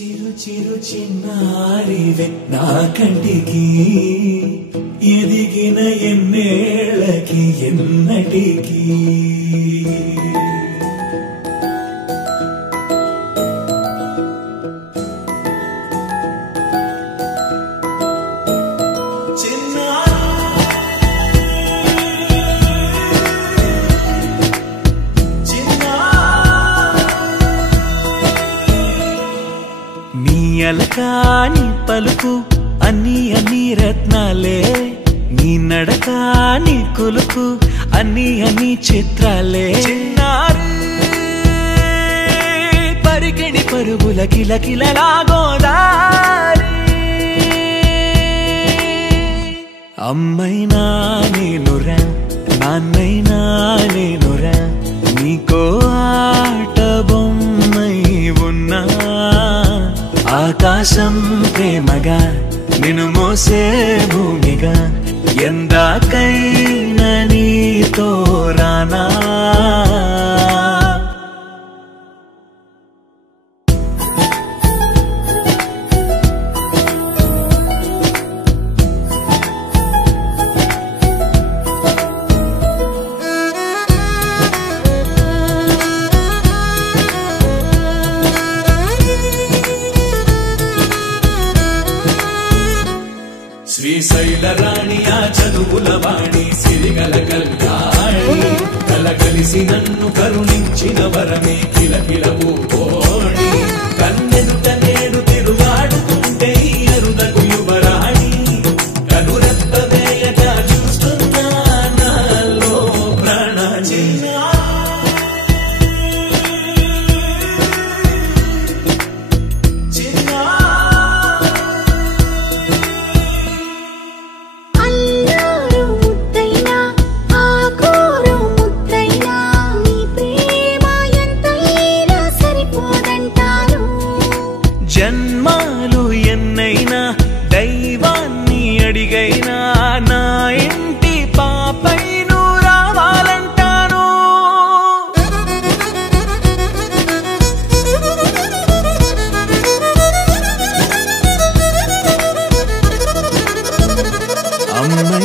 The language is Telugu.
చిరు చిరు చిన్నారివే నా కంటికి ఎదిగిన ఎన్నేళ్ళకి ఎన్నటికి అలకాని పలుకు అన్ని అన్ని రత్నాలే నీ నడకాని కులుకు అన్ని అన్ని చిత్రాలే చిన్నారు పరికిణి పరుగుల కిలకిలలా గోదారి అమ్మైనా నేనురా నాన్నైనా నేనురా నీకో ఆట బొమ్మై ఉన్నా ఆకాశం ప్రేమగా నిన్ను మోసే భూమిగా ఎందాకైనా నీతో రానా శ్రీశైల రాణి ఆ చదువుల వాణి సిరిగల కల్యాణి కలగలిసి నన్ను కరుణించిన వరమే కిలకిల ఊకోణి కన్నెదుట నేడు తిరుగాడుతుంటే అరుదకు యువరాణి కనురెప్ప వేయక చూస్తున్నా నాలో ప్రాణ జన్మాలు ఎన్నైనా దైవాన్ని అడిగైనా నా ఇంటి పాపై నువ్వు రావాలంటాను అమ్మ